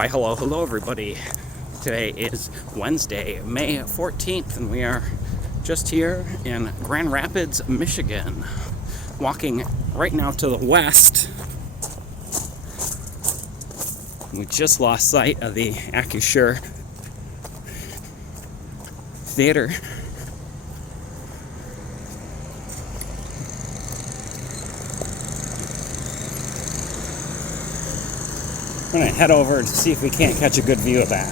Why, hello everybody. Today is Wednesday, May 14th, and we are just here in Grand Rapids, Michigan. Walking right now to the west. We just lost sight of the Acusure Theater. I'm going to head over to see if we can't catch a good view of that.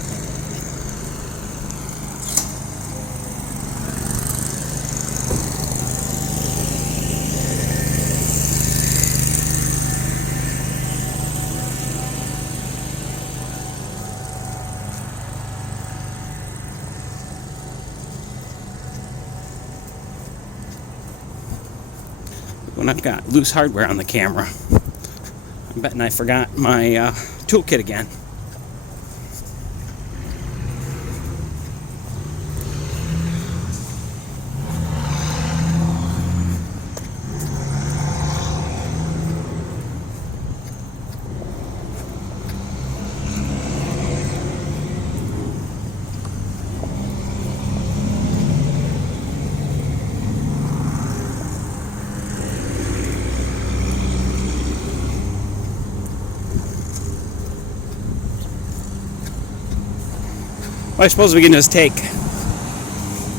When I've got loose hardware on the camera, I'm betting I forgot my toolkit again. Well, I suppose we can just take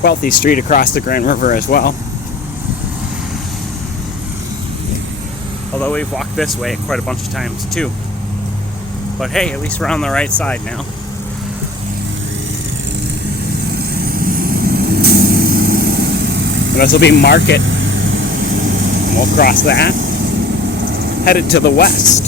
Wealthy Street across the Grand River as well. Although we've walked this way quite a bunch of times too. But hey, at least we're on the right side now. And this will be Market. And we'll cross that. Headed to the west.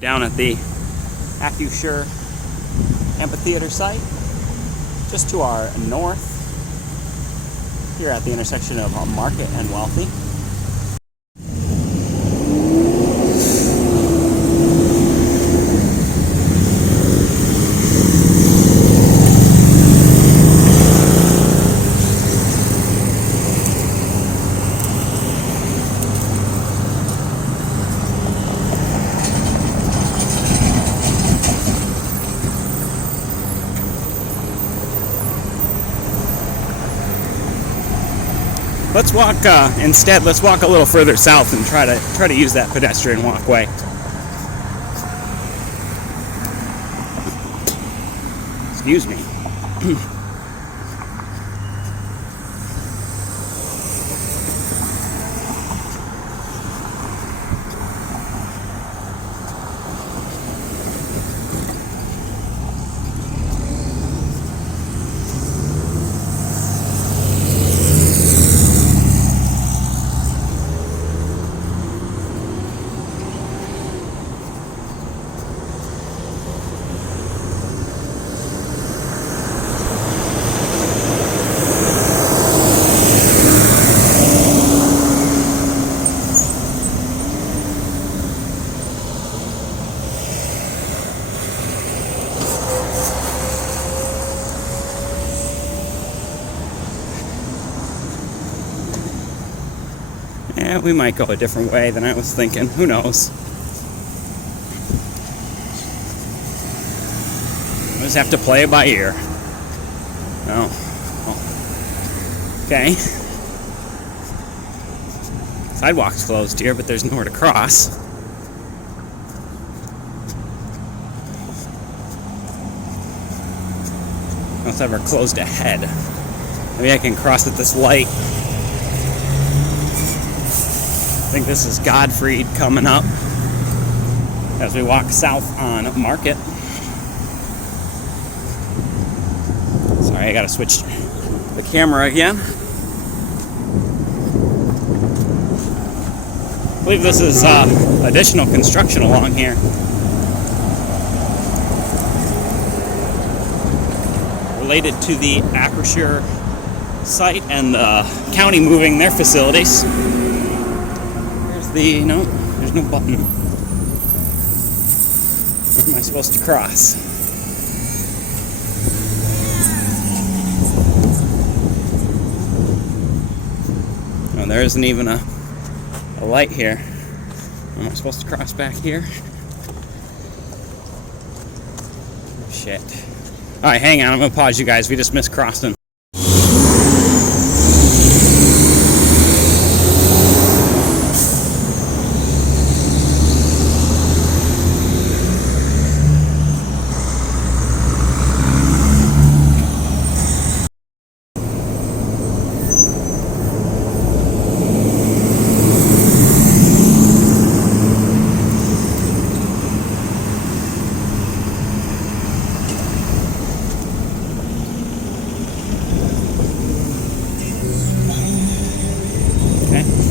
Down at the Acusure Amphitheater site, just to our north, here at the intersection of Market and Wealthy. Let's walk instead. Let's walk a little further south and try to use that pedestrian walkway. Excuse me. Yeah, we might go a different way than I was thinking. Who knows? We'll just have to play it by ear. Oh. Okay. Sidewalk's closed here, but there's nowhere to cross. Unless ever closed ahead. Maybe I can cross at this light. I think this is Godfrey coming up as we walk south on Market. Sorry, I gotta switch the camera again. I believe this is additional construction along here. Related to the Acusure site and the county moving their facilities. No, there's no button. Where am I supposed to cross? Oh, there isn't even a light here. Am I supposed to cross back here? Shit. Alright, hang on. I'm going to pause you guys. We just missed crossing.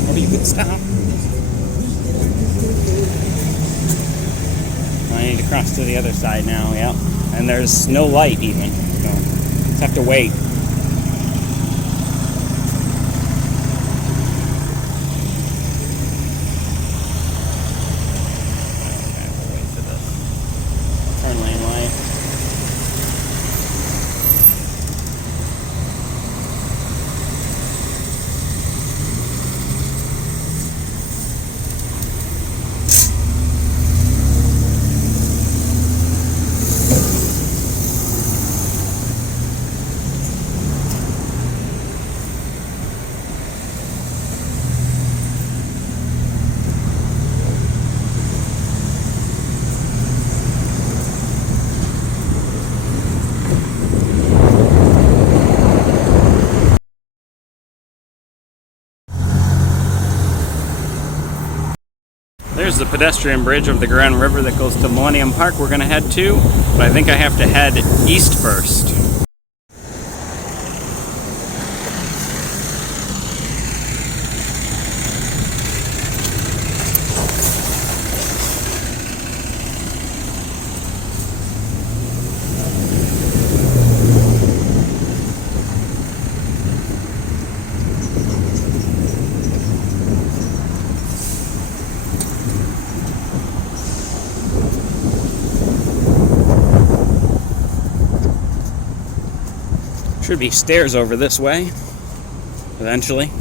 Or you could stop. I need to cross to the other side now, yep. And there's no light even, so just have to wait. Wait for this turn lane light. There's the pedestrian bridge over the Grand River that goes to Millennium Park we're going to head to, but I think I have to head east first. Should be stairs over this way, eventually.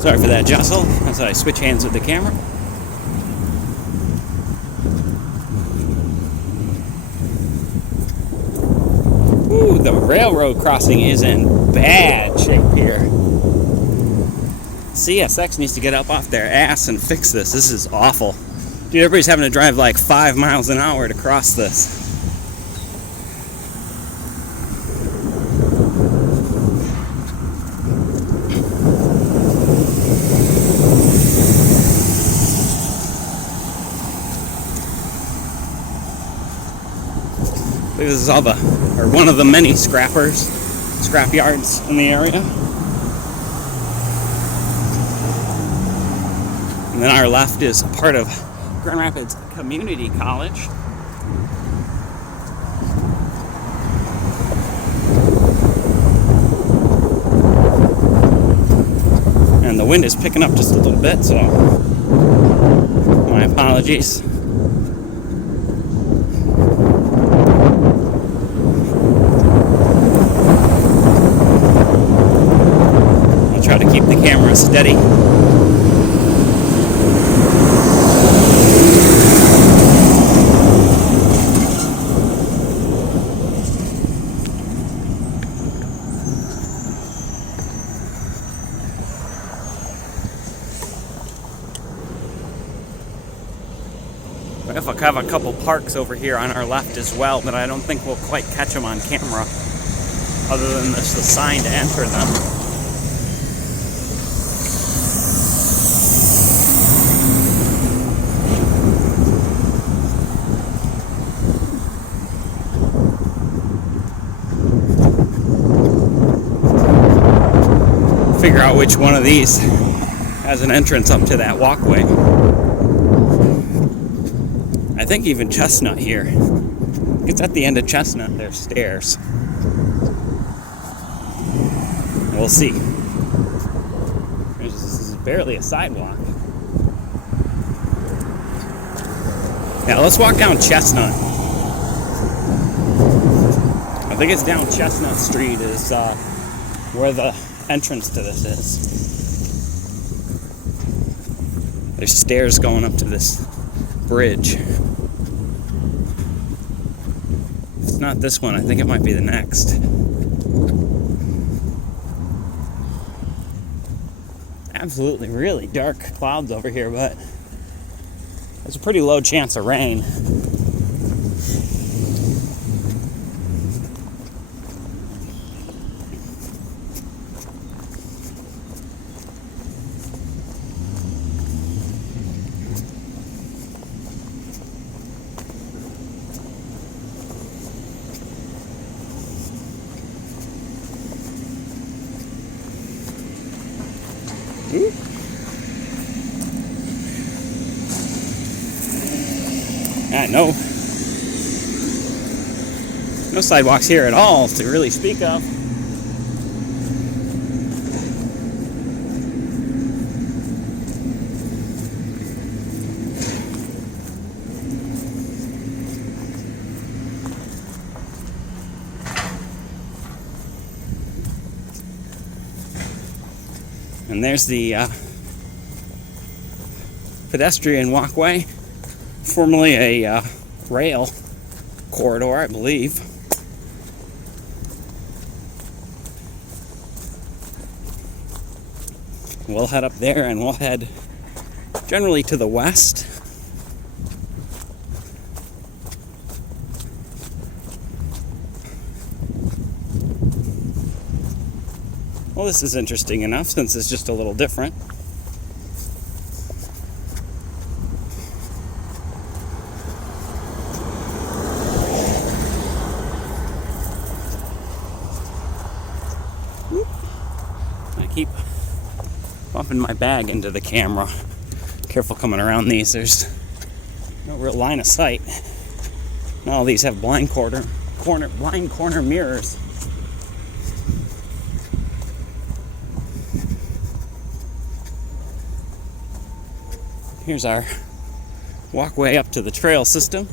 Sorry for that jostle as I switch hands with the camera. Ooh, the railroad crossing is in bad shape here. CSX needs to get up off their ass and fix this. This is awful. Dude, everybody's having to drive like 5 miles an hour to cross this. This is all the, or one of the many scrap yards in the area. And then our left is part of Grand Rapids Community College. And the wind is picking up just a little bit, so my apologies. Try to keep the camera steady. We have a couple parks over here on our left as well, but I don't think we'll quite catch them on camera, other than just the sign to enter them. Figure out which one of these has an entrance up to that walkway. think even Chestnut here. It's at the end of Chestnut, there's stairs. We'll see. This is barely a sidewalk. Now let's walk down Chestnut. I think it's down Chestnut Street is where the entrance to this is. There's stairs going up to this bridge. If it's not this one, I think it might be the next. Absolutely really dark clouds over here, but there's a pretty low chance of rain. No sidewalks here at all to really speak of. And there's the pedestrian walkway, formerly a rail corridor, I believe. We'll head up there and we'll head generally to the west. Well, this is interesting enough since it's just a little different. I keep bumping my bag into the camera. Careful coming around these. There's no real line of sight. And all these have blind corner mirrors. Here's our walkway up to the trail system.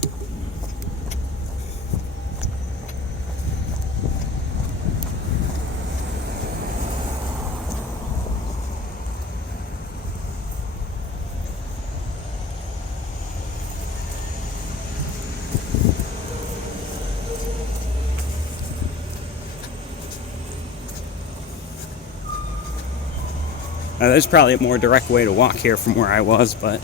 There's probably a more direct way to walk here from where I was, but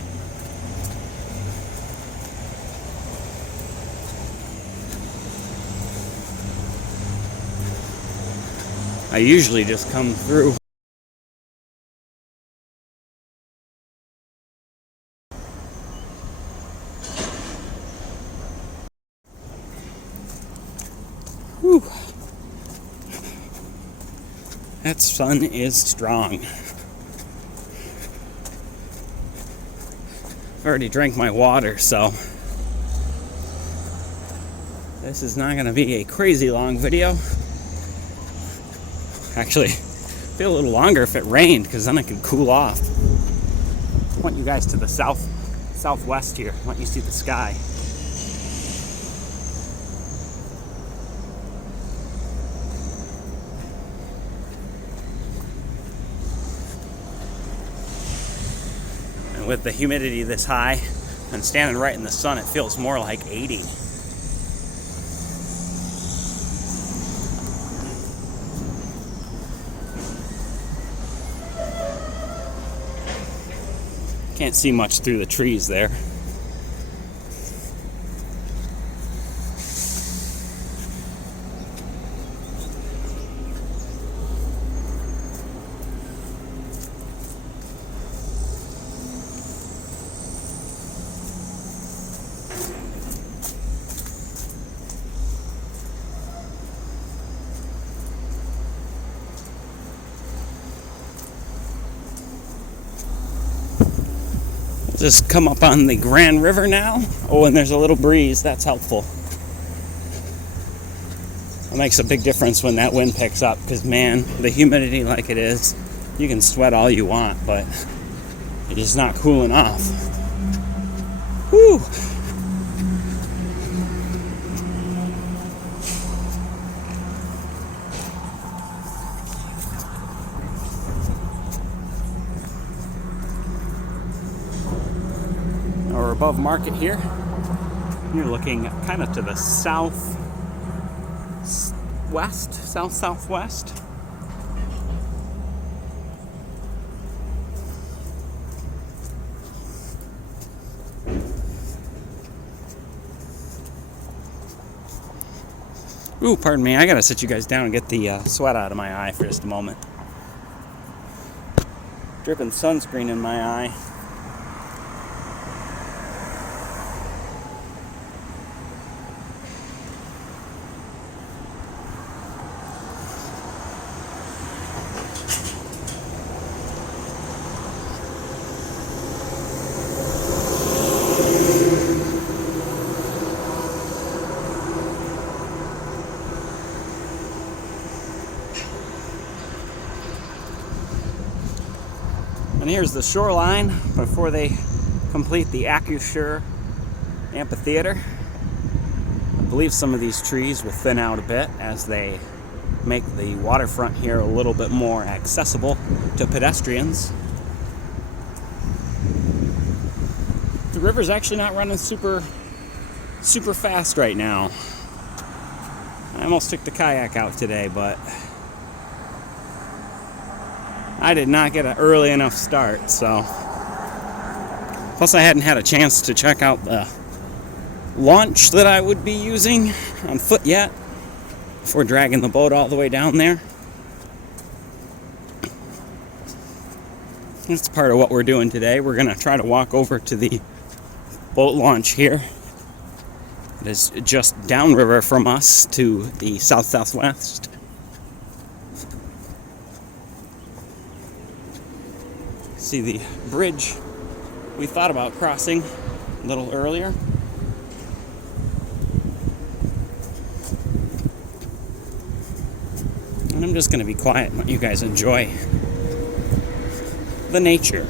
I usually just come through. Whew. That sun is strong. I've already drank my water, so this is not going to be a crazy long video. Actually, it'd be a little longer if it rained, because then I can cool off. I want you guys to the southwest here. I want you to see the sky. And with the humidity this high and standing right in the sun, it feels more like 80. Can't see much through the trees there. just come up on the Grand River now. Oh, and there's a little breeze. That's helpful. It makes a big difference when that wind picks up, because man, the humidity like it is, you can sweat all you want, but it's just not cooling off. Whew. Now we're above Market here. You're looking kind of to the southwest, southwest. Ooh, pardon me, I gotta sit you guys down and get the sweat out of my eye for just a moment. Dripping sunscreen in my eye. And here's the shoreline before they complete the Acusure amphitheater. I believe some of these trees will thin out a bit as they make the waterfront here a little bit more accessible to pedestrians. The river's actually not running super fast right now. I almost took the kayak out today, but I did not get an early enough start, so. Plus I hadn't had a chance to check out the launch that I would be using on foot yet before dragging the boat all the way down there. That's part of what we're doing today. We're gonna try to walk over to the boat launch here. It is just downriver from us to the south-southwest. See the bridge we thought about crossing a little earlier. And I'm just going to be quiet and let you guys enjoy the nature.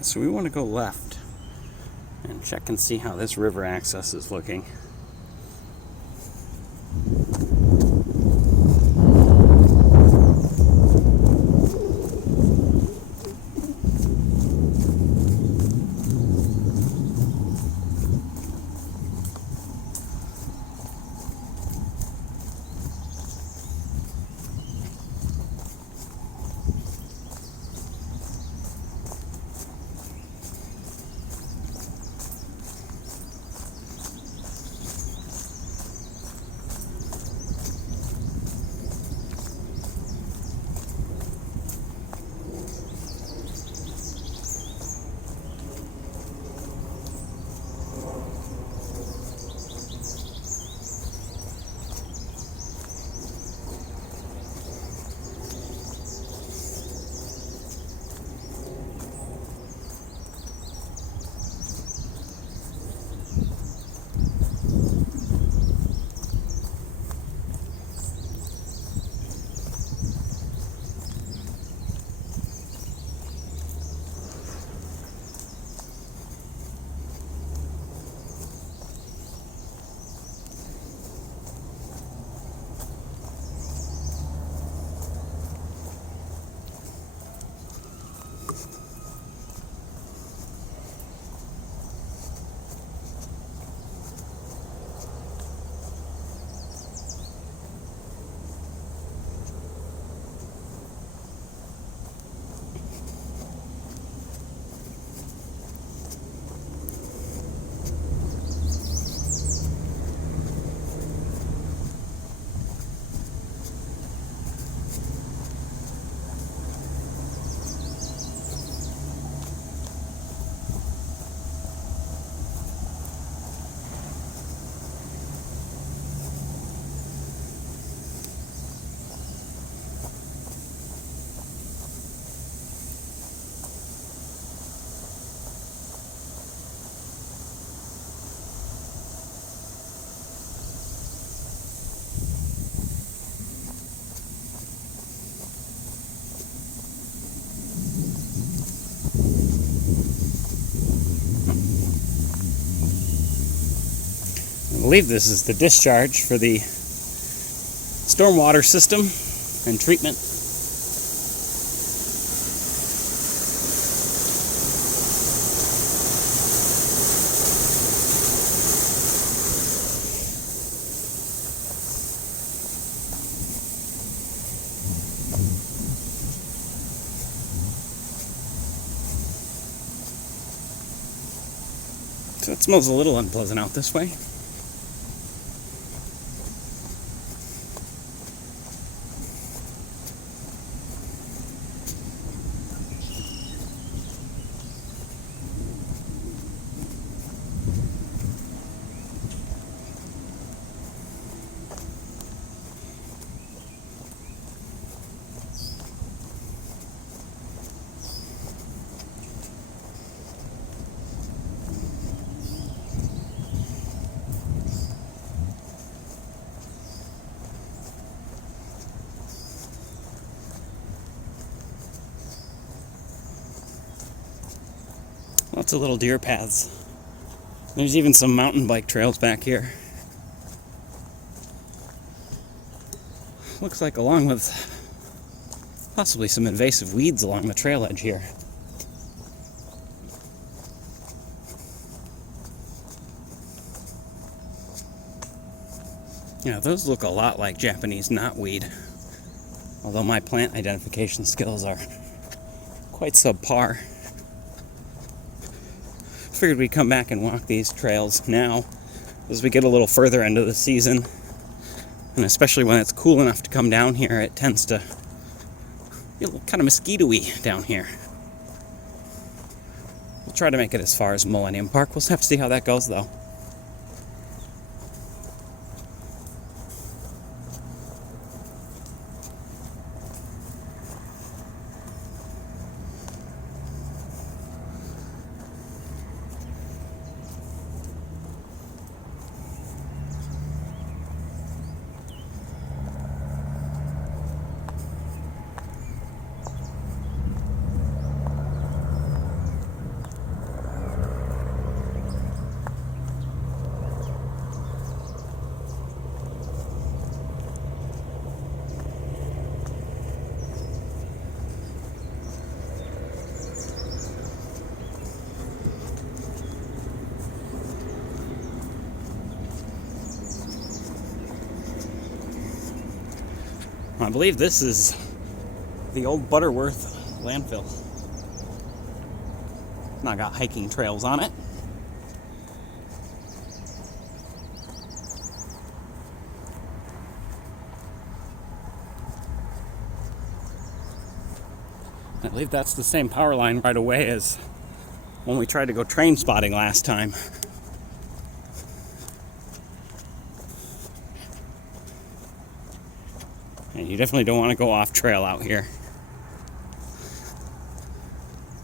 So we want to go left and check and see how this river access is looking. believe this is the discharge for the stormwater system and treatment. So it smells a little unpleasant out this way. Lots of little deer paths. There's even some mountain bike trails back here. Looks like along with possibly some invasive weeds along the trail edge here. Yeah, those look a lot like Japanese knotweed, although my plant identification skills are quite subpar. Figured we'd come back and walk these trails now as we get a little further into the season, and especially when it's cool enough to come down here, it tends to be kind of mosquito-y down here. We'll try to make it as far as Millennium Park. We'll have to see how that goes though. I believe this is the old Butterworth landfill. Now got hiking trails on it. I believe that's the same power line right away as when we tried to go train spotting last time. And you definitely don't want to go off trail out here.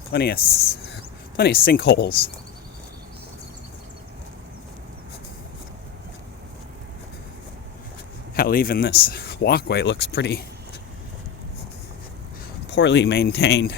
Plenty of sinkholes. Hell, even this walkway looks pretty poorly maintained.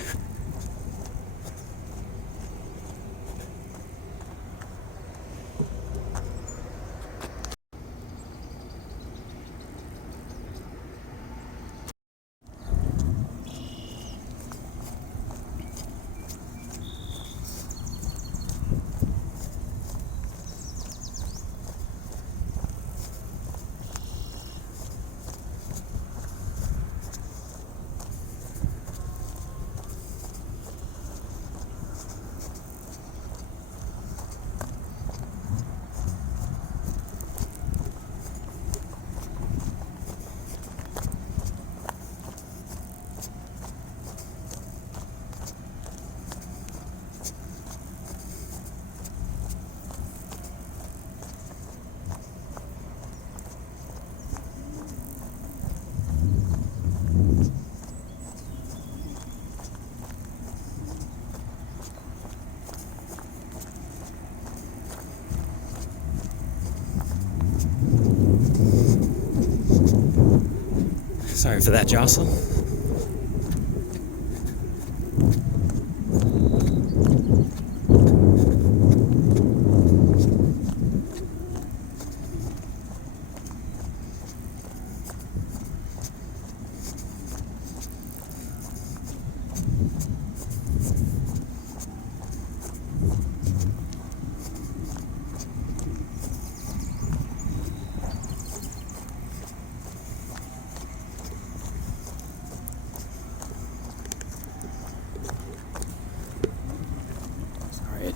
Sorry for that jostle.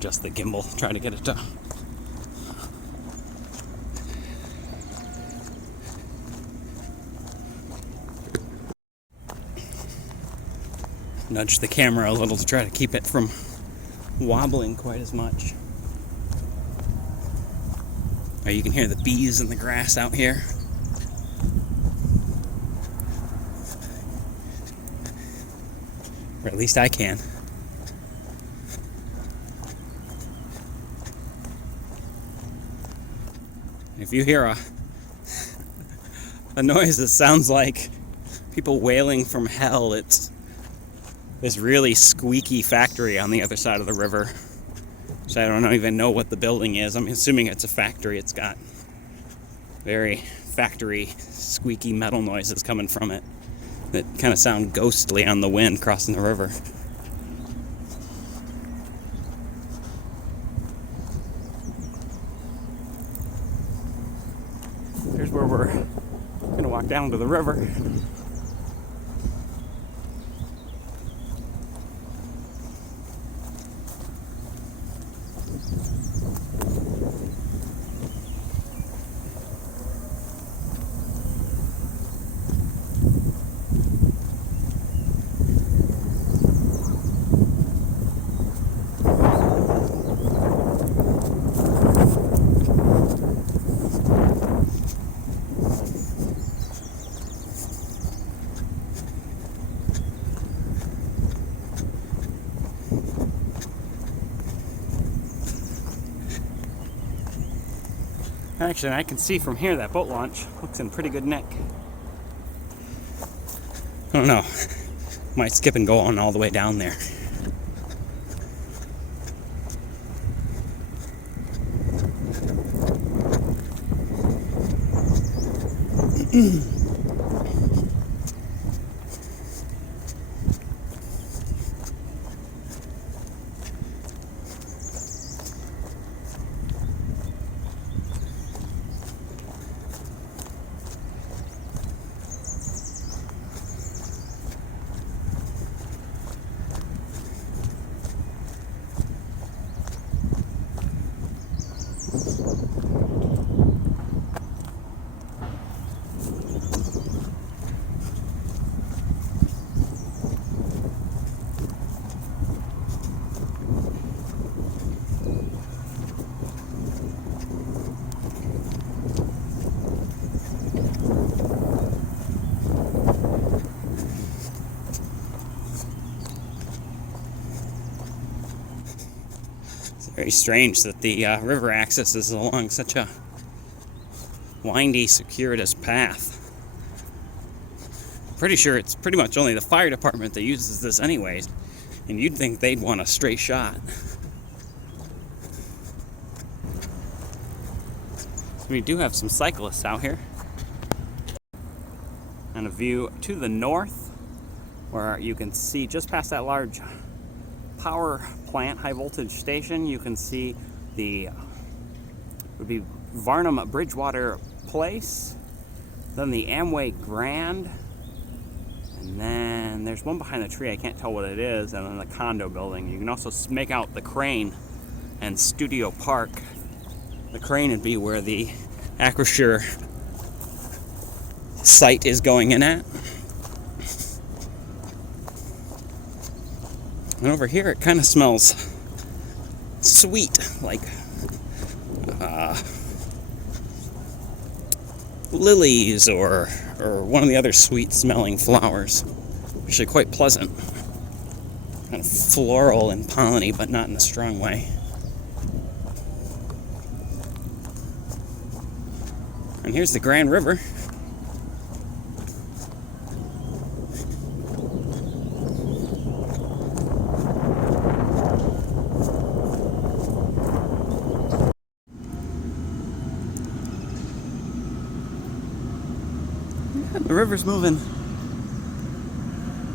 adjust the gimbal, try to get it to nudge the camera a little to try to keep it from wobbling quite as much. Oh, you can hear the bees in the grass out here. Or at least I can. If you hear a noise that sounds like people wailing from hell, it's this really squeaky factory on the other side of the river. So I don't even know what the building is. I'm assuming it's a factory. It's got very factory squeaky metal noises coming from it that kind of sound ghostly on the wind crossing the river. Here's where we're going to walk down to the river. Actually, I can see from here that boat launch looks in pretty good nick. I don't know. Might skip and go on all the way down there. Very strange that the river access is along such a windy, circuitous path. Pretty sure it's pretty much only the fire department that uses this anyways, and you'd think they'd want a straight shot. So we do have some cyclists out here. And a view to the north, where you can see just past that large power plant, high voltage station, you can see the would be Varnum Bridgewater Place, then the Amway Grand, and then there's one behind the tree, I can't tell what it is, and then the condo building. You can also make out the Crane and Studio Park. The Crane would be where the Acrisure site is going in at. And over here it kind of smells sweet, like lilies or one of the other sweet smelling flowers. Actually quite pleasant. Kind of floral and polleny, but not in a strong way. And here's the Grand River. The river's moving,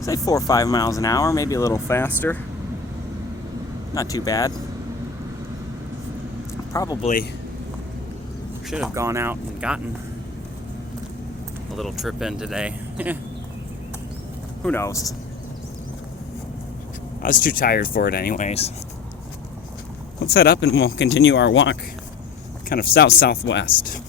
say 4 or 5 miles an hour, maybe a little faster. Not too bad. Probably should have gone out and gotten a little trip in today. Who knows? I was too tired for it anyways. let's head up and we'll continue our walk kind of south-southwest.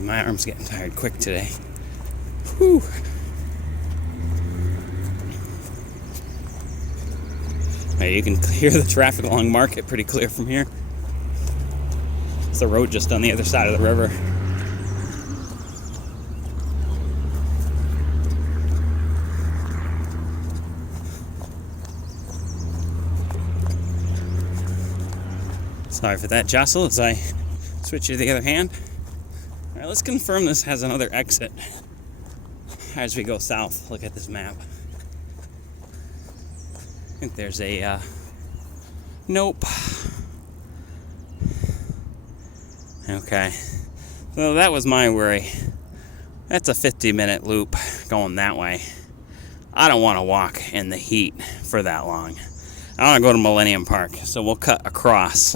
My arm's getting tired quick today. Whew. Hey, you can hear the traffic along Market pretty clear from here. It's the road just on the other side of the river. Sorry for that jostle as I switch to the other hand. All right, let's confirm this has another exit as we go south. Look at this map. I think there's a, nope. Okay, so that was my worry. That's a 50-minute loop going that way. I don't want to walk in the heat for that long. I want to go to Millennium Park, so we'll cut across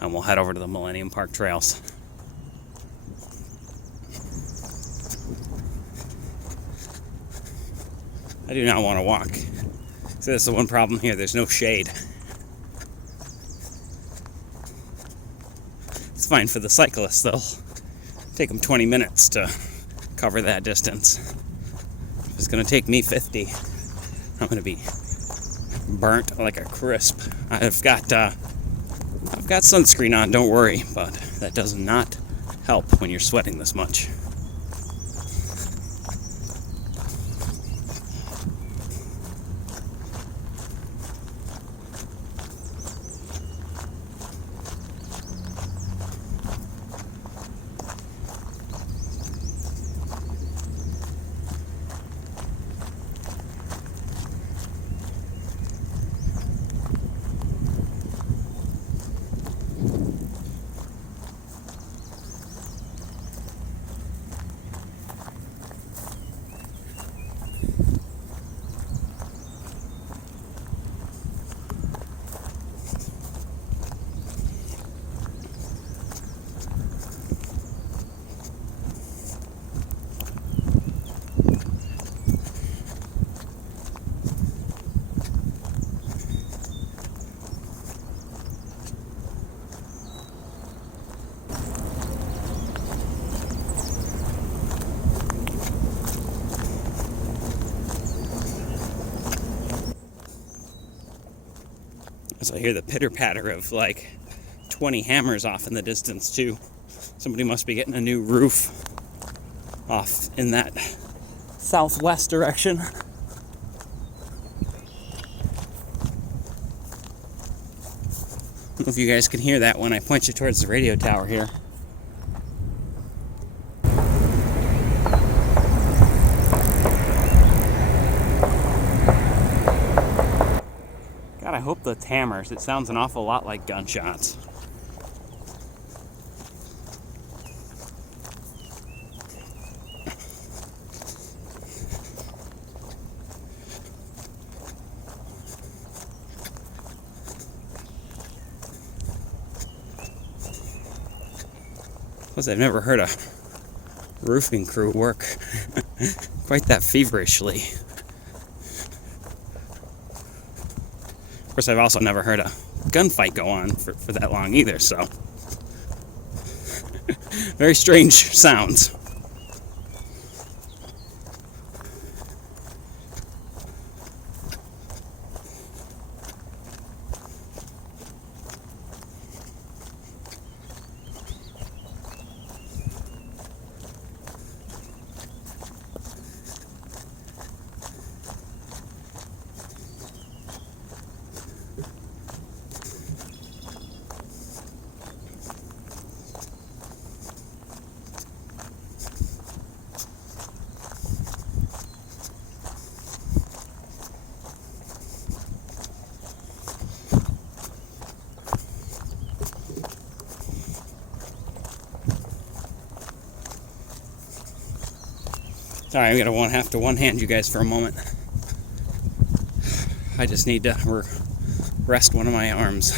and we'll head over to the Millennium Park trails. I do not want to walk. So that's the one problem here. There's no shade. It's fine for the cyclists, though. Take them 20 minutes to cover that distance. If it's going to take me 50, I'm going to be burnt like a crisp. I've got sunscreen on, don't worry, but that does not help when you're sweating this much. So I hear the pitter-patter of like 20 hammers off in the distance too. Somebody must be getting a new roof off in that southwest direction. I don't know if you guys can hear that when I point you towards the radio tower here. God, I hope that's hammers. It sounds an awful lot like gunshots. Plus, I've never heard a roofing crew work quite that feverishly. Of course, I've also never heard a gunfight go on for that long either, so. Very strange sounds. Sorry, I'm gonna have to one-hand you guys for a moment. I just need to rest one of my arms.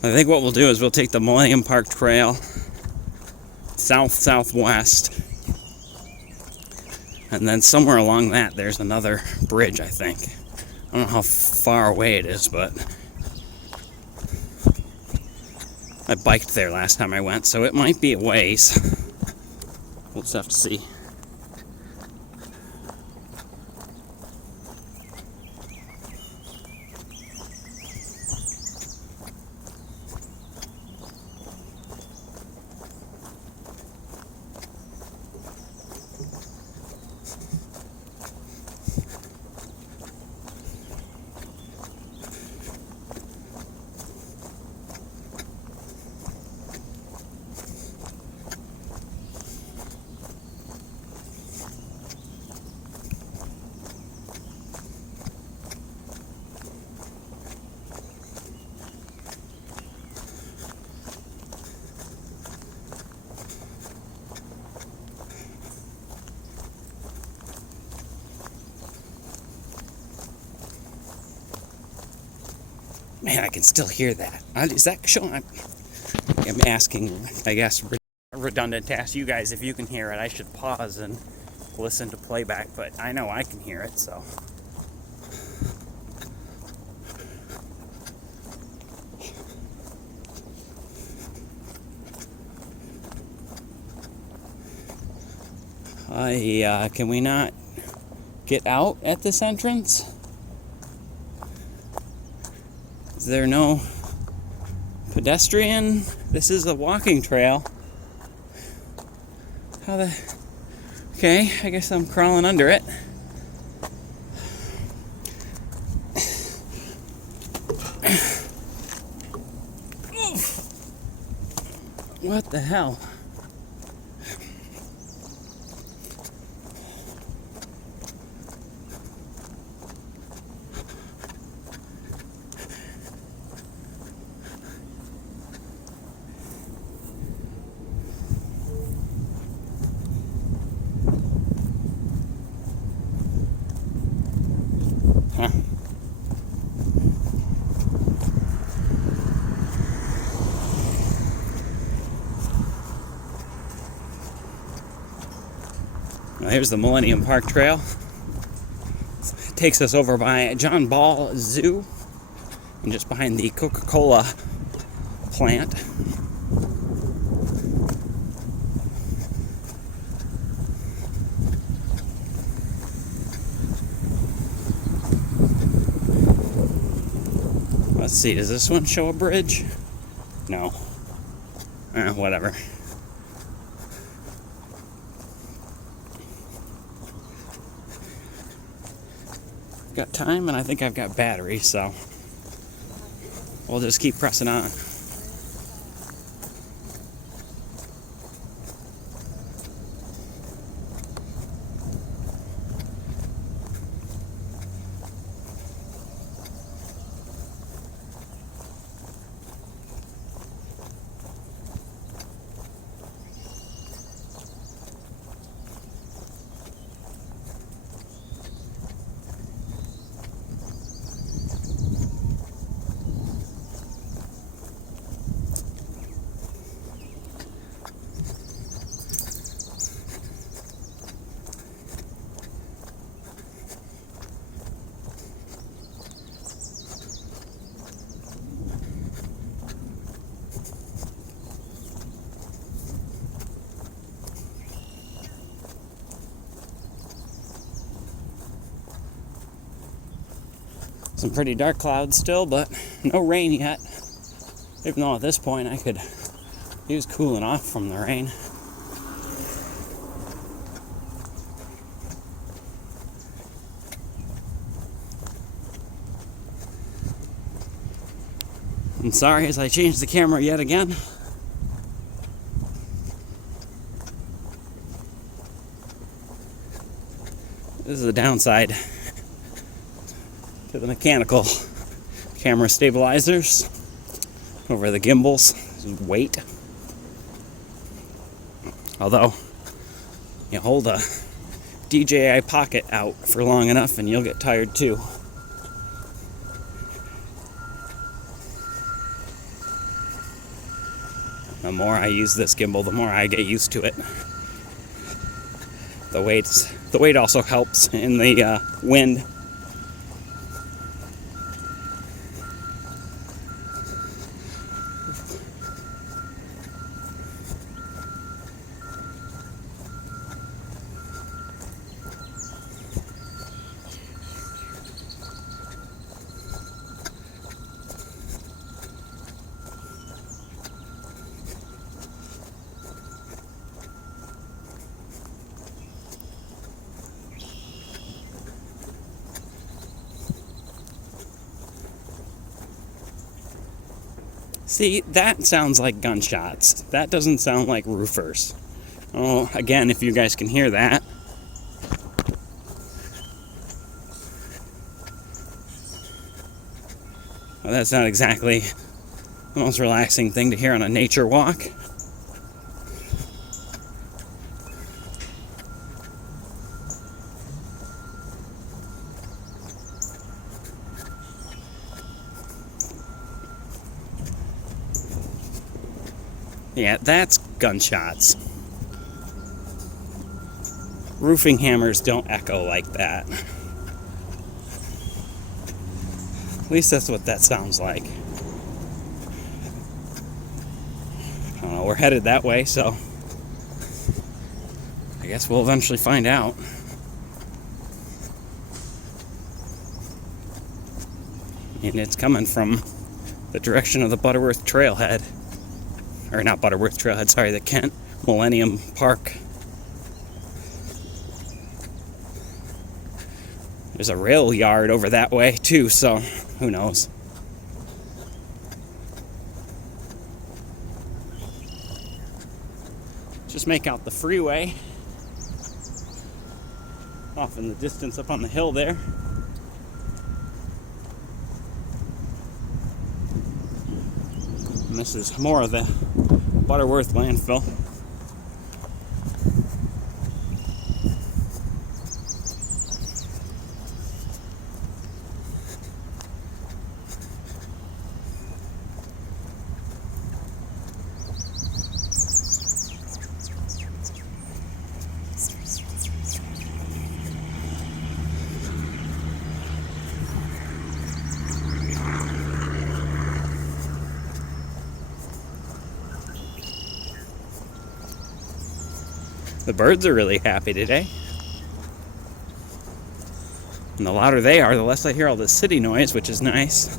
I think what we'll do is we'll take the Millennium Park Trail south-southwest, and then somewhere along that there's another bridge, I think. I don't know how far away it is, but I biked there last time I went, so it might be a ways. We'll just have to see. Man, I can still hear that. Is that showing? I'm asking, I guess, redundant to ask you guys if you can hear it. I should pause and listen to playback, but I know I can hear it, so. Can we not get out at this entrance? Is there no pedestrian? This is a walking trail. Okay, I guess I'm crawling under it. What the hell? Well, here's the Millennium Park Trail. It takes us over by John Ball Zoo and just behind the Coca-Cola plant. Let's see, does this one show a bridge? No. Whatever. Got time, and I think I've got battery, so we'll just keep pressing on. Some pretty dark clouds still, but no rain yet. Even though at this point I could use cooling off from the rain. I'm sorry as I changed the camera yet again. This is the downside to the mechanical camera stabilizers over the gimbals. Weight. Although, you hold a DJI Pocket out for long enough and you'll get tired too. The more I use this gimbal, the more I get used to it. The weight also helps in the wind. See, that sounds like gunshots. That doesn't sound like roofers. Oh, again, if you guys can hear that. Well, that's not exactly the most relaxing thing to hear on a nature walk. Yeah, that's gunshots. Roofing hammers don't echo like that. At least that's what that sounds like. I don't know, we're headed that way, so I guess we'll eventually find out. And it's coming from the direction of the Butterworth Trailhead. Or not Butterworth Trailhead, sorry, the Kent Millennium Park. There's a rail yard over that way too, so who knows. Just make out the freeway off in the distance up on the hill there. And this is more of the Butterworth landfill. The birds are really happy today. And the louder they are, the less I hear all the city noise, which is nice.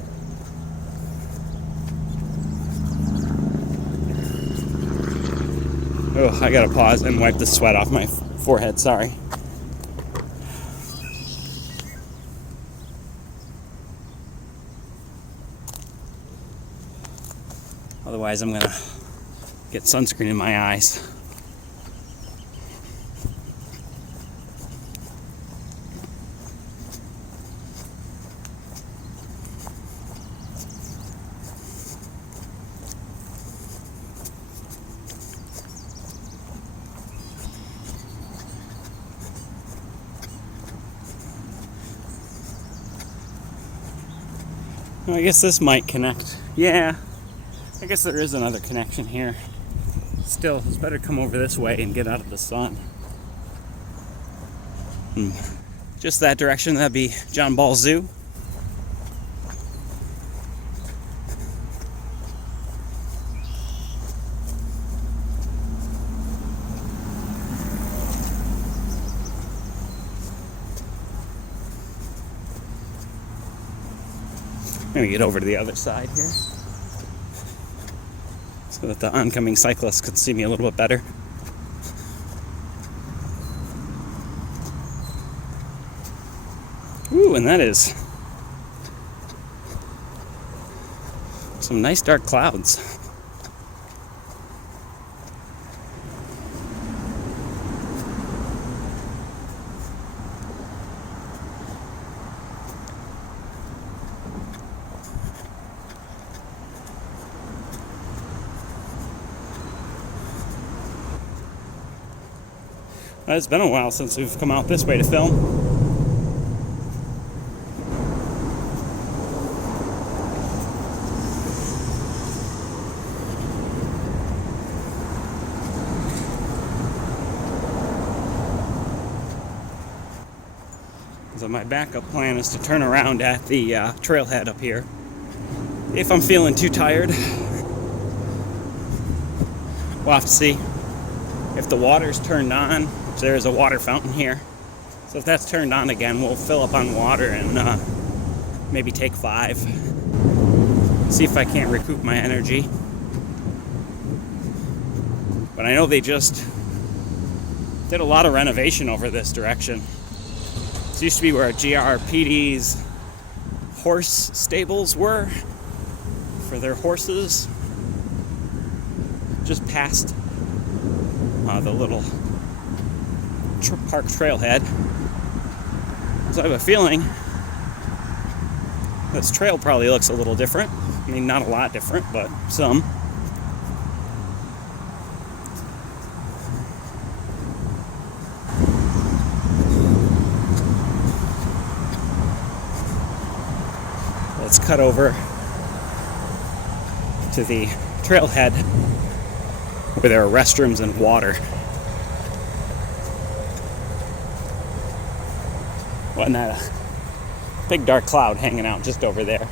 Oh, I gotta pause and wipe the sweat off my forehead, sorry. Otherwise, I'm gonna get sunscreen in my eyes. I guess this might connect. Yeah, I guess there is another connection here. Still, it's better come over this way and get out of the sun. Just that direction, that'd be John Ball Zoo. I'm gonna get over to the other side here so that the oncoming cyclists could see me a little bit better. Ooh, and that is Some nice dark clouds. It's been a while since we've come out this way to film. So my backup plan is to turn around at the trailhead up here. If I'm feeling too tired, we'll have to see. If the water's turned on, which there is a water fountain here, so if that's turned on again, we'll fill up on water and maybe take 5. See if I can't recoup my energy. But I know they just did a lot of renovation over this direction. This used to be where GRPD's horse stables were for their horses, just past the little park trailhead. So I have a feeling this trail probably looks a little different. I mean, not a lot different, but some. Let's cut over to the trailhead where there are restrooms and water. Wasn't that a big dark cloud hanging out just over there?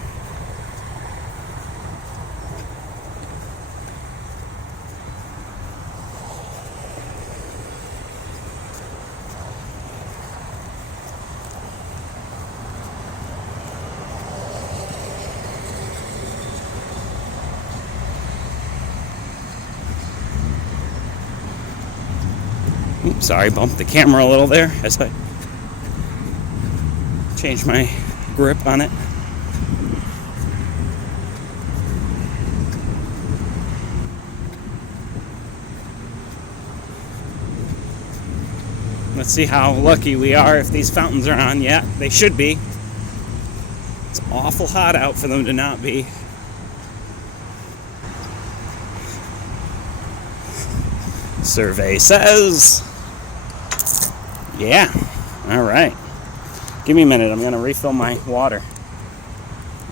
Oops, sorry, bumped the camera a little there as I change my grip on it. Let's see how lucky we are if these fountains are on yet. They should be. It's awful hot out for them to not be. Survey says, yeah, all right. Give me a minute, I'm gonna refill my water.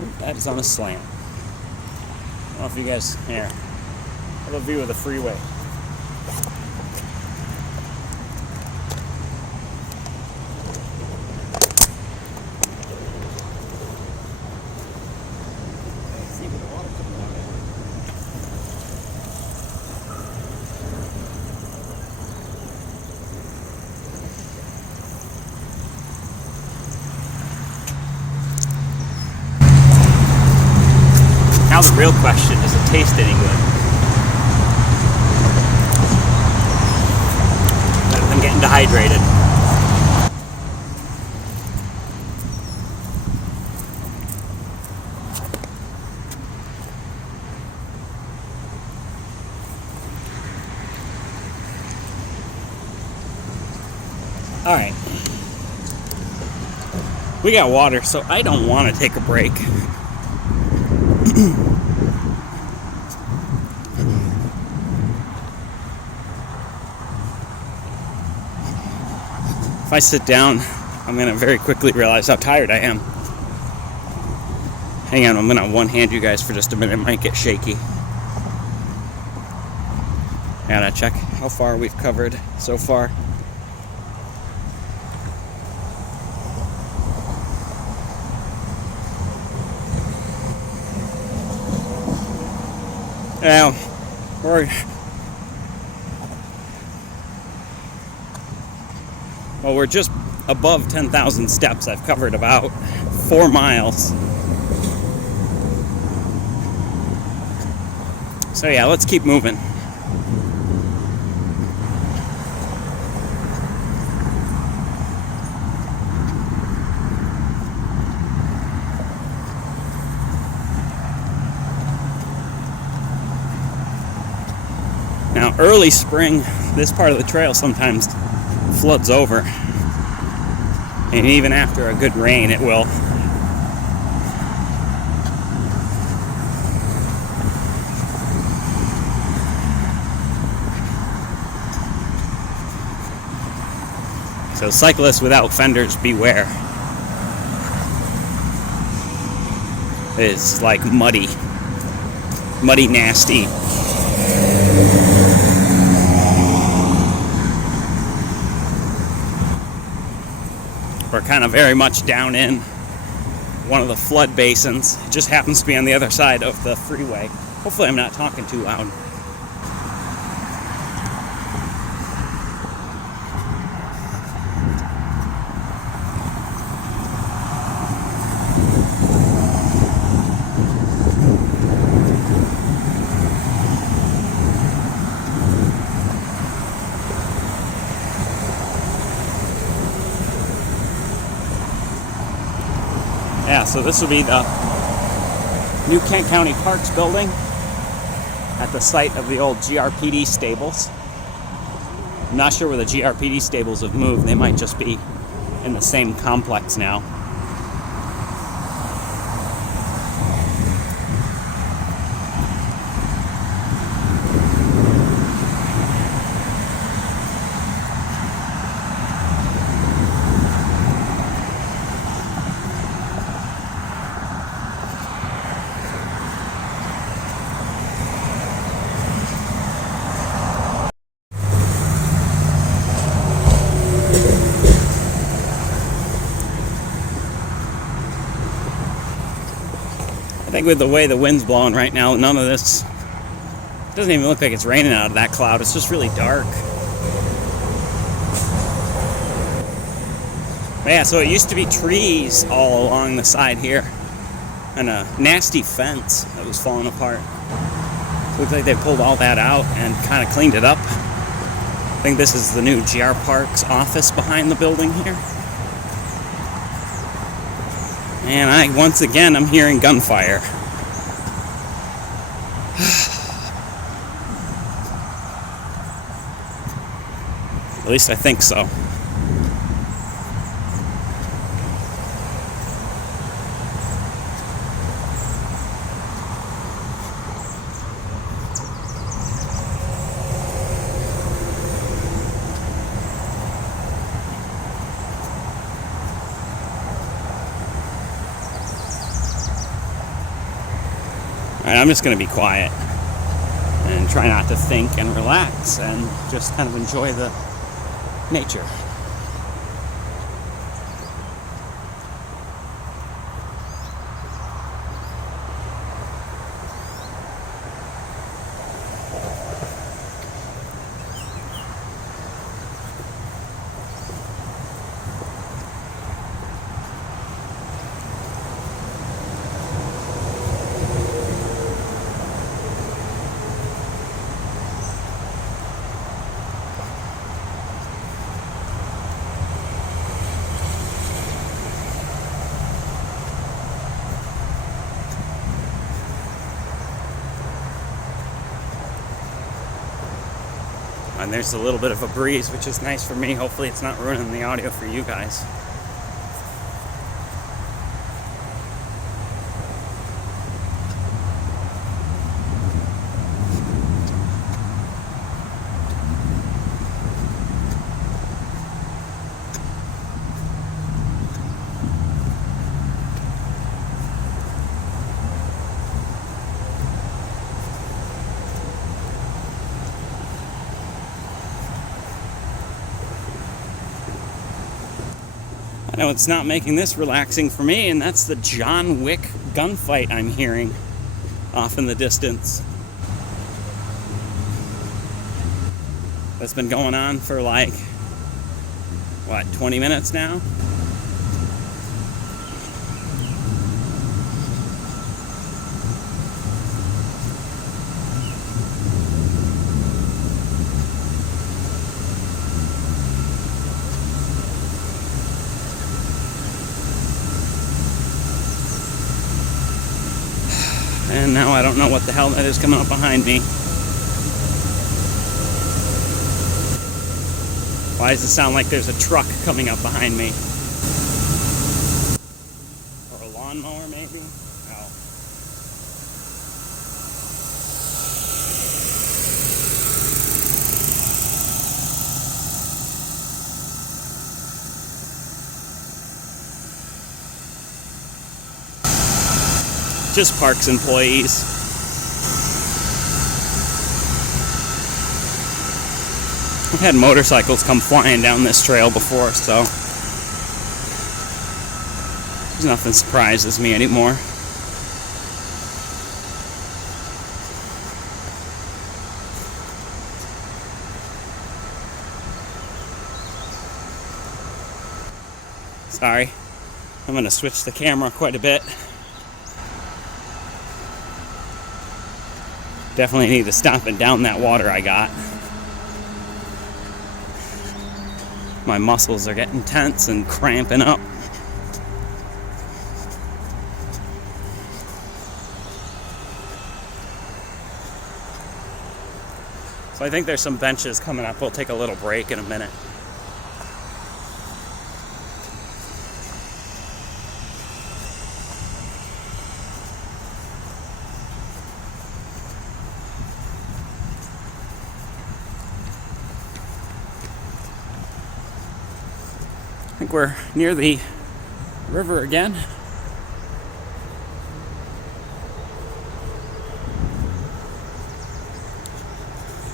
Ooh, that is on a slant. I don't know if you guys, here, have a view of the freeway. Now the real question, does it taste any good? Better than getting dehydrated. Alright. We got water, so I don't want to take a break. If I sit down, I'm going to very quickly realize how tired I am. Hang on, I'm going to one-hand you guys for just a minute. It might get shaky. Gotta check how far we've covered so far. Now, we're just above 10,000 steps. I've covered about 4 miles. So yeah, let's keep moving. early spring, this part of the trail sometimes floods over. And even after a good rain, it will. So cyclists without fenders, beware. It's like muddy, nasty. We're kind of very much down in one of the flood basins. It just happens to be on the other side of the freeway. Hopefully I'm not talking too loud. Yeah, so this will be the new Kent County Parks building at the site of the old GRPD stables. I'm not sure where the GRPD stables have moved. They might just be in the same complex now. I think with the way the wind's blowing right now, none of this, it doesn't even look like it's raining out of that cloud. It's just really dark. But yeah, so it used to be trees all along the side here and a nasty fence that was falling apart. It looked like they pulled all that out and kind of cleaned it up. I think this is the new GR Parks office behind the building here. And once again, I'm hearing gunfire. At least I think so. Alright, I'm just going to be quiet and try not to think and relax and just kind of enjoy the nature. And there's a little bit of a breeze, which is nice for me. Hopefully it's not ruining the audio for you guys. I know it's not making this relaxing for me, and that's the John Wick gunfight I'm hearing off in the distance. That's been going on for like, what, 20 minutes now? And now I don't know what the hell that is coming up behind me. Why does it sound like there's a truck coming up behind me? Or a lawnmower, maybe? No. Just parks employees. I've had motorcycles come flying down this trail before, so there's nothing surprises me anymore. Sorry, I'm going to switch the camera quite a bit. Definitely need to stop and down that water I got. My muscles are getting tense and cramping up. So I think there's some benches coming up. We'll take a little break in a minute. I think we're near the river again.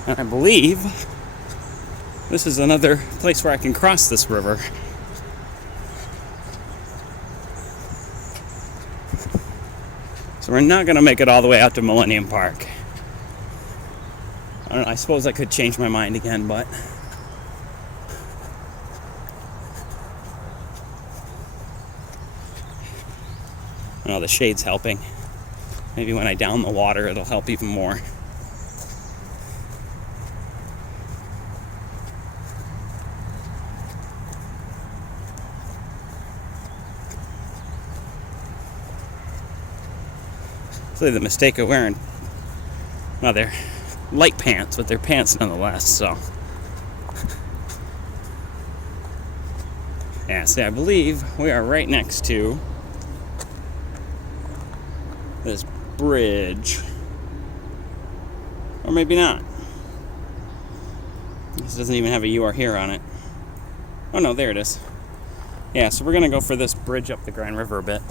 And I believe this is another place where I can cross this river. So we're not going to make it all the way out to Millennium Park. I don't know, I suppose I could change my mind again, but oh, the shade's helping. Maybe when I down the water, it'll help even more. Hopefully the mistake of wearing, well, they're light pants, but they're pants nonetheless, so. Yeah, see, I believe we are right next to this bridge, or maybe not. This doesn't even have a "you are here" on it. Oh no, there it is. Yeah, so we're gonna go for this bridge up the Grand River a bit.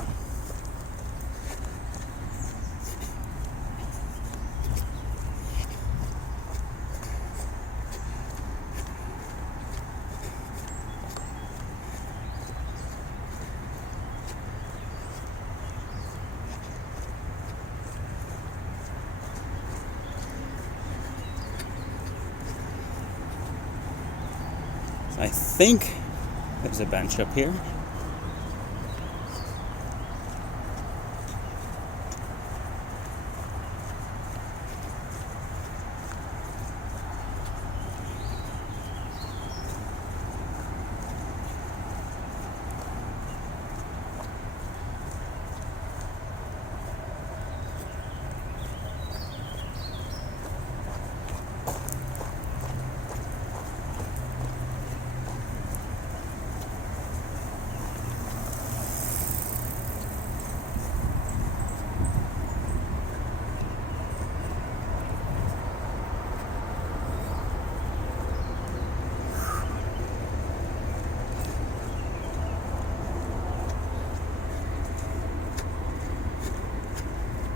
I think there's a bench up here.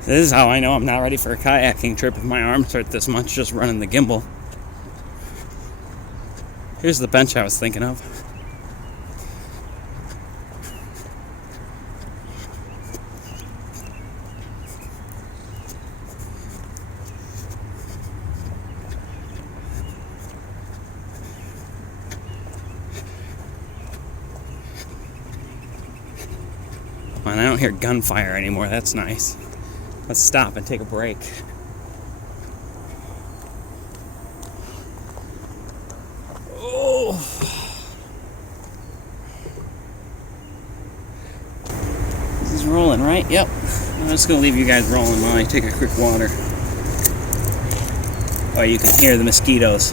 This is how I know I'm not ready for a kayaking trip if my arms hurt this much just running the gimbal. Here's the bench I was thinking of. And I don't hear gunfire anymore. That's nice. Let's stop and take a break. Oh. This is rolling, right? Yep. I'm just going to leave you guys rolling while I take a quick water. Oh, you can hear the mosquitoes.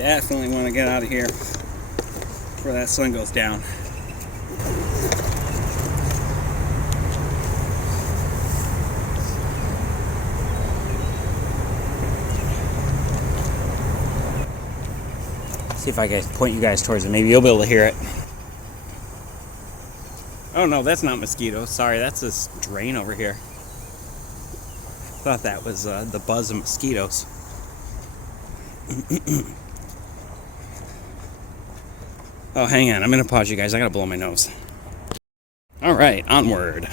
Definitely want to get out of here before that sun goes down. See if I can point you guys towards it. Maybe you'll be able to hear it. Oh no, that's not mosquitoes. Sorry, that's this drain over here. Thought that was the buzz of mosquitoes. Oh, hang on. I'm going to pause you guys. I got to blow my nose. All right, onward.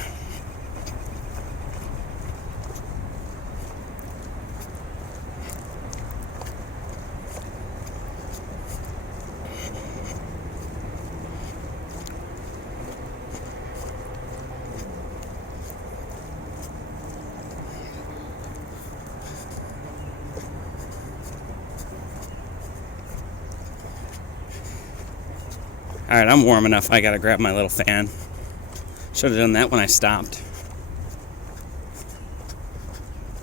All right, I'm warm enough. I got to grab my little fan. Should have done that when I stopped.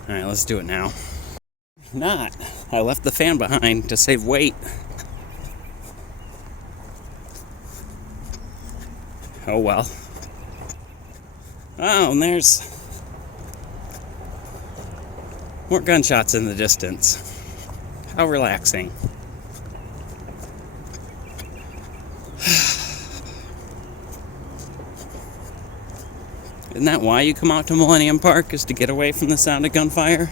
All right, let's do it now. Not. I left the fan behind to save weight. Oh well. Oh, and there's more gunshots in the distance. How relaxing. Isn't that why you come out to Millennium Park, is to get away from the sound of gunfire?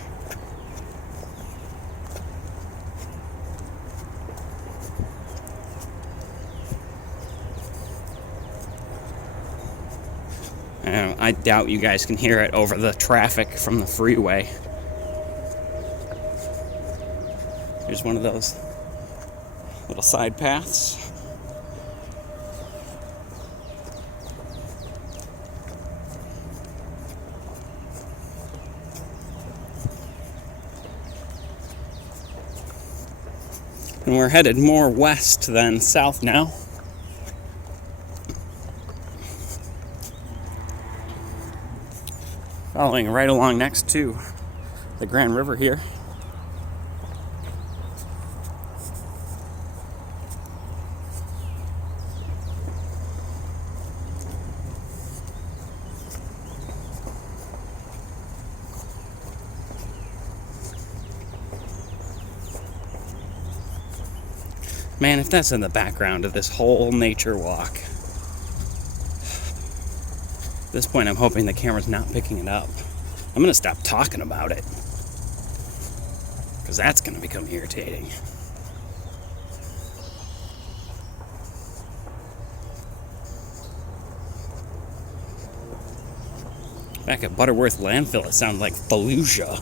I doubt you guys can hear it over the traffic from the freeway. Here's one of those little side paths. And we're headed more west than south now. Following right along next to the Grand River here. Man, if that's in the background of this whole nature walk. At this point, I'm hoping the camera's not picking it up. I'm gonna stop talking about it, because that's gonna become irritating. Back at Butterworth landfill, it sounded like Fallujah.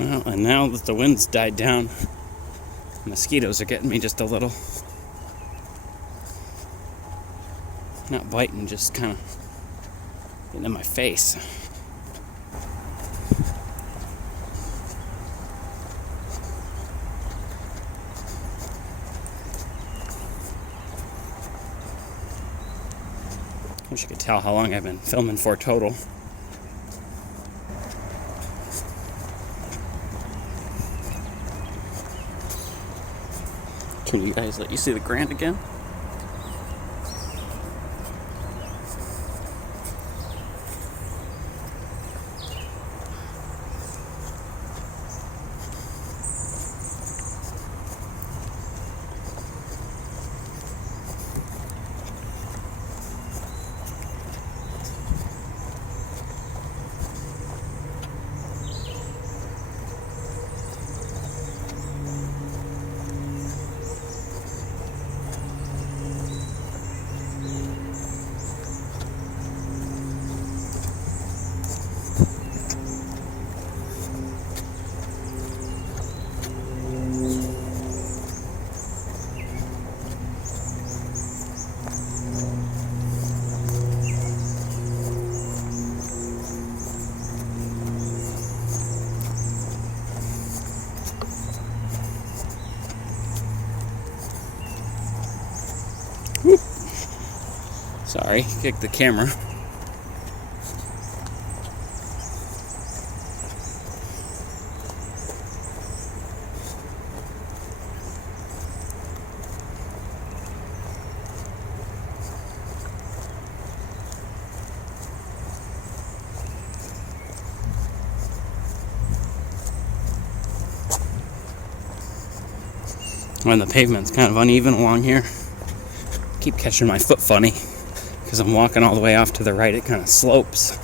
Well, and now that the wind's died down, mosquitoes are getting me just a little. Not biting, just kind of getting in my face. Wish you could tell how long I've been filming for total. Can you guys let you see the Grand again? Whoop. Sorry, kicked the camera. When the pavement's kind of uneven along here, keep catching my foot funny because I'm walking all the way off to the right. It kind of slopes.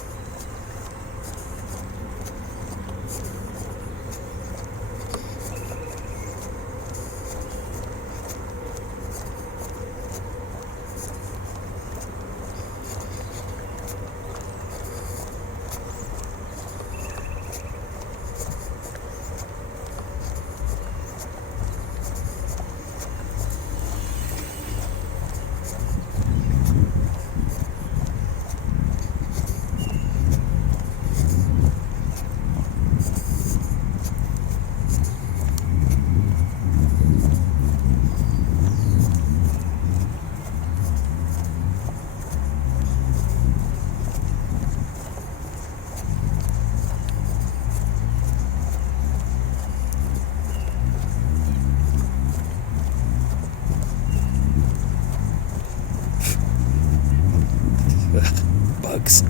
Bugs.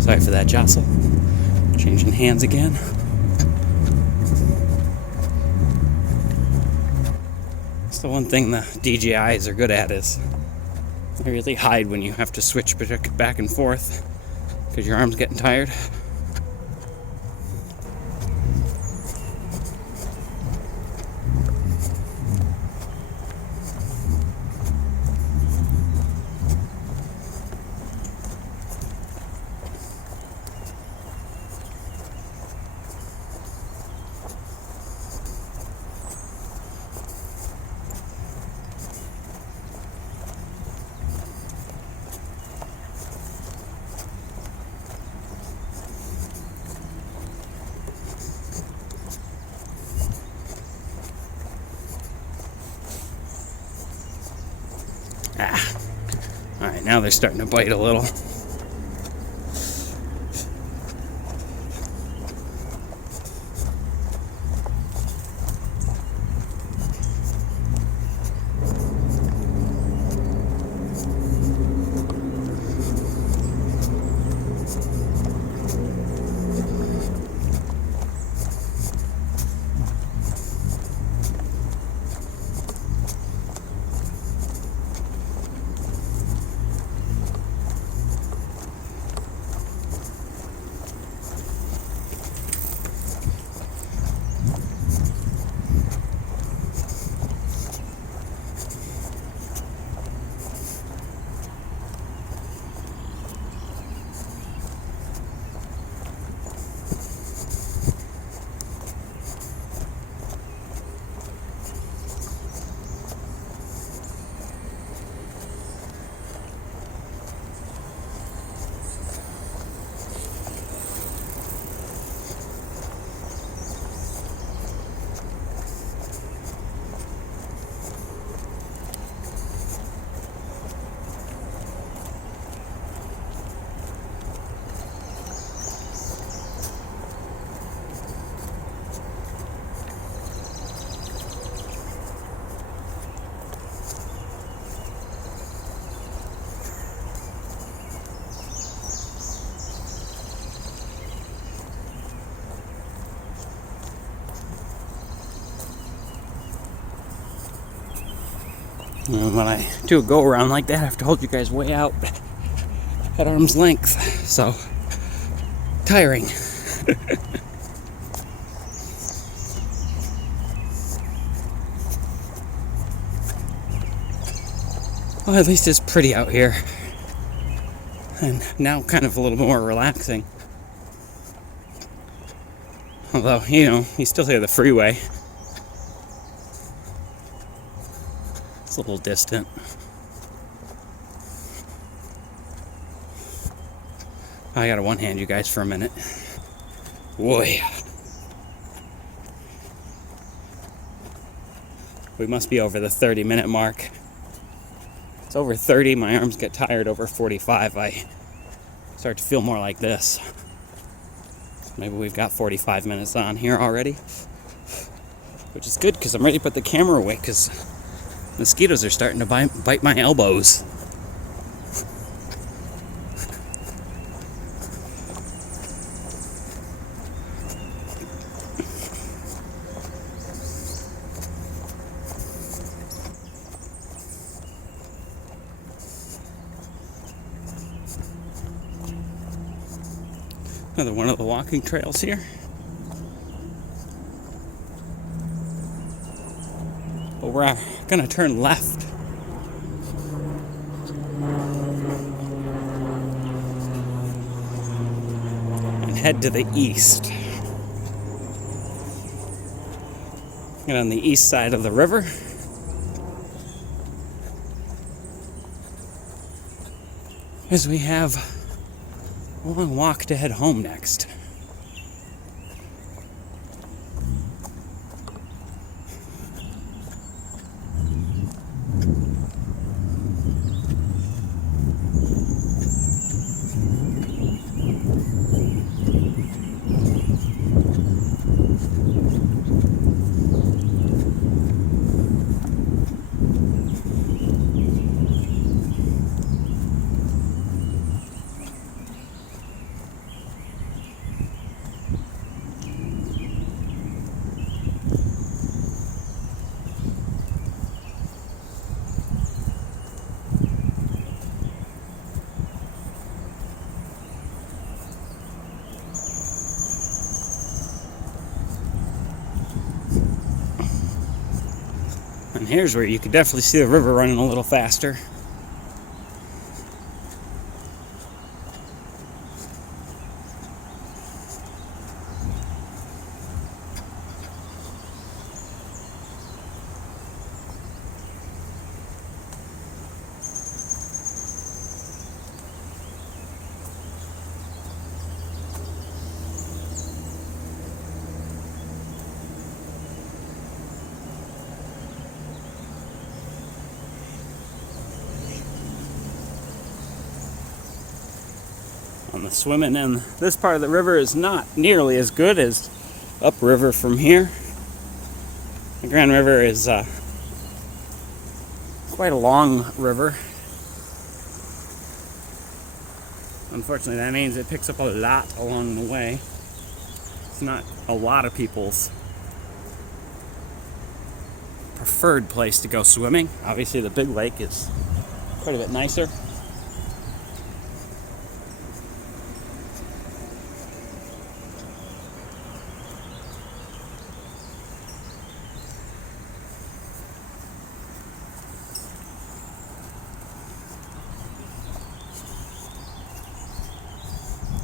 Sorry for that jostle. Changing hands again. That's the one thing the DJIs are good at, is they really hide when you have to switch back and forth because your arm's getting tired. Alright, now they're starting to bite a little. And when I do a go around like that, I have to hold you guys way out at arm's length. So, tiring. Well, at least it's pretty out here. And now kind of a little bit more relaxing. Although, you still hear the freeway. It's a little distant. I gotta one-hand you guys for a minute. Boy. We must be over the 30-minute mark. It's over 30, my arms get tired. Over 45, I start to feel more like this. Maybe we've got 45 minutes on here already. Which is good, because I'm ready to put the camera away, because mosquitoes are starting to bite my elbows. Another one of the walking trails here. But we're gonna turn left. And head to the east. And on the east side of the river, as we have a long walk to head home next. And here's where you could definitely see the river running a little faster. On the swimming in this part of the river is not nearly as good as upriver from here. The Grand River is quite a long river. Unfortunately, that means it picks up a lot along the way. It's not a lot of people's preferred place to go swimming. Obviously, the big lake is quite a bit nicer.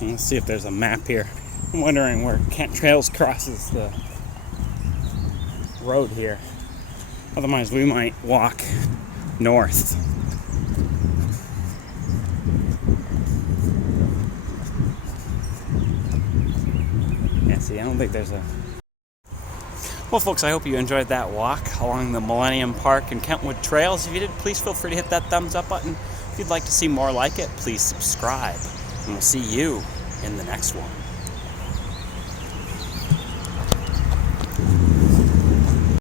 Let's see if there's a map here. I'm wondering where Kent Trails crosses the road here. Otherwise, we might walk north. Yeah, see, I don't think there's a... Well, folks, I hope you enjoyed that walk along the Millennium Park and Kentwood Trails. If you did, please feel free to hit that thumbs up button. If you'd like to see more like it, please subscribe. And we'll see you in the next one.